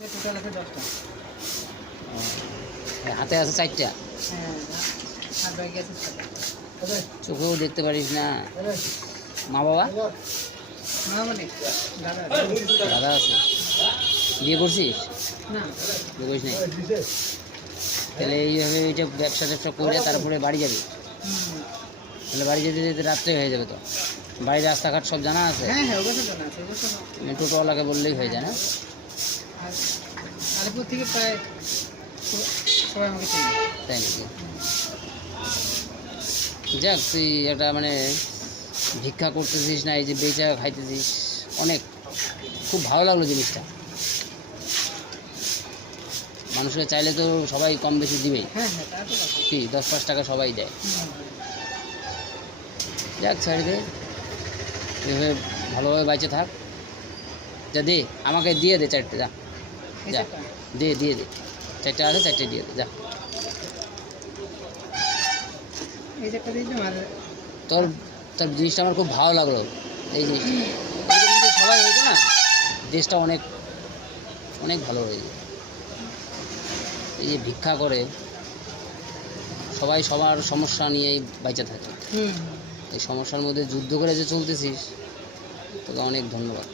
Total আছে 10টা। হাতে আছে 4টা। হ্যাঁ, আর ব্যাগে আছে 6টা। চোখেও দেখতে পারিস না। মা বাবা? মা মানে দাদা। দাদা আছে। বিয়ে করছিস? না। বিয়ে করিস নাই? তাহলে এইভাবে এইটা ব্যবসা ট্যাবসা করে তারপরে বাড়ি যাবি? তাহলে বাড়ি যেতে যেতে রাত্রে হয়ে যাবে তো। বাড়ির রাস্তাঘাট সব জানা আছে? হ্যাঁ হ্যাঁ, অবশ্যই জানা আছে, অবশ্যই। টোটোওয়ালাকে বললেই হয়ে যায় না? আর আলিপুর থেকে প্রায় সবাই আমাকে চেনে। তাই নাকি? যাক, তুই একটা মানে ভিক্ষা করতেছিস না, এই যে বেচা খাইতেছিস, অনেক খুব ভালো লাগলো জিনিসটা। মানুষকে চাইলে তো সবাই কম বেশি দিবেই। হ্যাঁ হ্যাঁ, তা তো কথা। কি 10-5 টাকা সবাই দেয়। যাক, ছেড়ে দে, এভাবে ভালোভাবে বাইচে থাক। যা দে, আমাকে দিয়ে দে 4টে, যা যা দিয়ে দে 4টে আছে, 4টে দিয়ে দে, যা। এই যে একটা দিয়েছি আর তোর তোর জিনিসটা আমার খুব ভালো লাগলো। এই জিনিসটা এরকম যদি সবাই হয়েছে না, দেশটা অনেক অনেক ভালো হয়ে যায়। এই যে ভিক্ষা করে সবাই সবার সমস্যা নিয়েই বেঁচে থাকে। এই সমস্যার মধ্যে যুদ্ধ করে যে চলতেছিস, তোকে অনেক ধন্যবাদ।